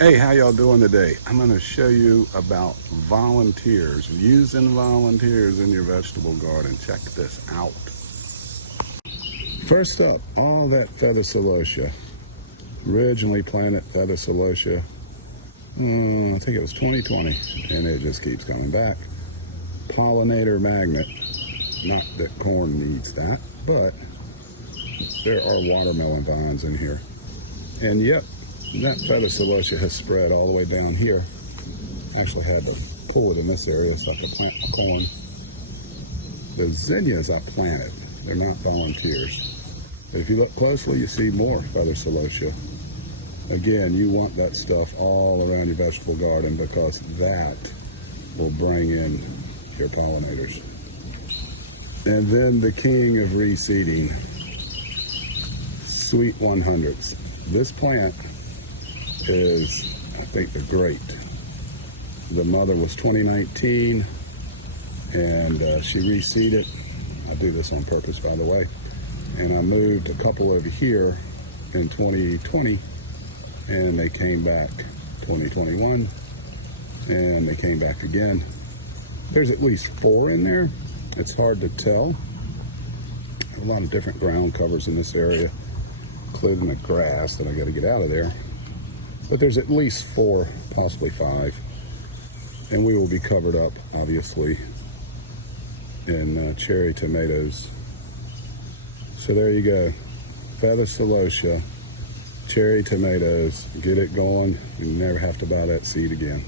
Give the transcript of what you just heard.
Hey, how y'all doing today? I'm going to show you about volunteers, using volunteers in your vegetable garden. Check this out. First up, all that feather celosia. Originally planted feather celosia, I think it was 2020, and it just keeps coming back. Pollinator magnet. Not that corn needs that, but there are watermelon vines in here. And yep, that feather celosia has spread all the way down here. Actually had to pull it in this area so I could plant my corn. The zinnias I planted, they're not volunteers. But if you look closely, you see more feather celosia. Again, you want that stuff all around your vegetable garden because that will bring in your pollinators. And then the king of reseeding, sweet 100s. This plant is, I think, the great. The mother was 2019, and she reseeded. I do this on purpose, by the way. And I moved a couple over here in 2020, and they came back 2021, and they came back again. There's at least 4 in there. It's hard to tell. A lot of different ground covers in this area, including the grass that I got to get out of there. But there's at least 4, possibly 5. And we will be covered up, obviously, in cherry tomatoes. So there you go. Feather celosia, cherry tomatoes. Get it going. You never have to buy that seed again.